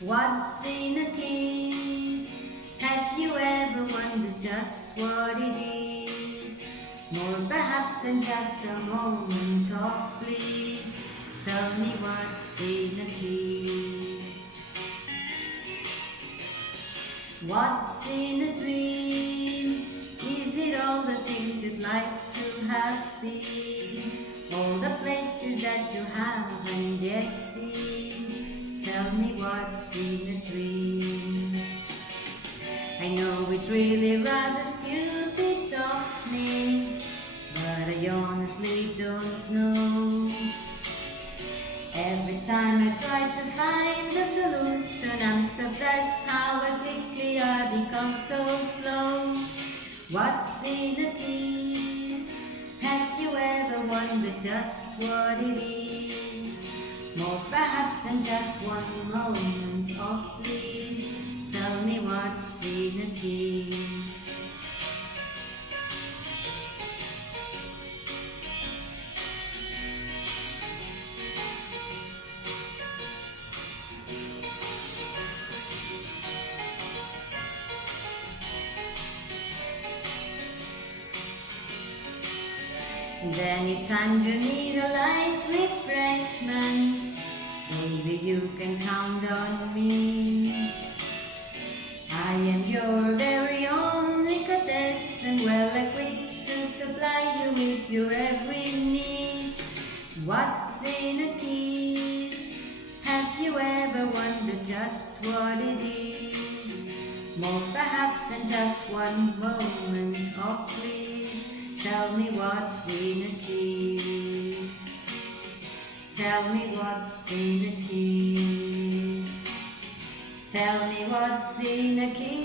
What's in a kiss? Have you ever wondered just what it is? More perhaps than just a moment of bliss. Tell me what's in a kiss? What's in a dream? Is it all the things you'd like to have been? All the places that you haven't yet seen? Tell me what's in a dream? I know it's really rather stupid of me, but I honestly don't know. Every time I try to find a solution, I'm surprised how quickly I become so slow. What's in a kiss? Have you ever wondered just what it is? More perhaps than just one moment of bliss. Tell me what's in a kiss? And anytime you need a light refreshment, maybe you can count on me. I am your very own delicatessen, well equipped to supply you with your every need. What's in a kiss? Have you ever wondered just what it is? More perhaps than just one moment of bliss. Tell me what's in a kiss? Tell me what's in a kiss? Tell me what's in a kiss?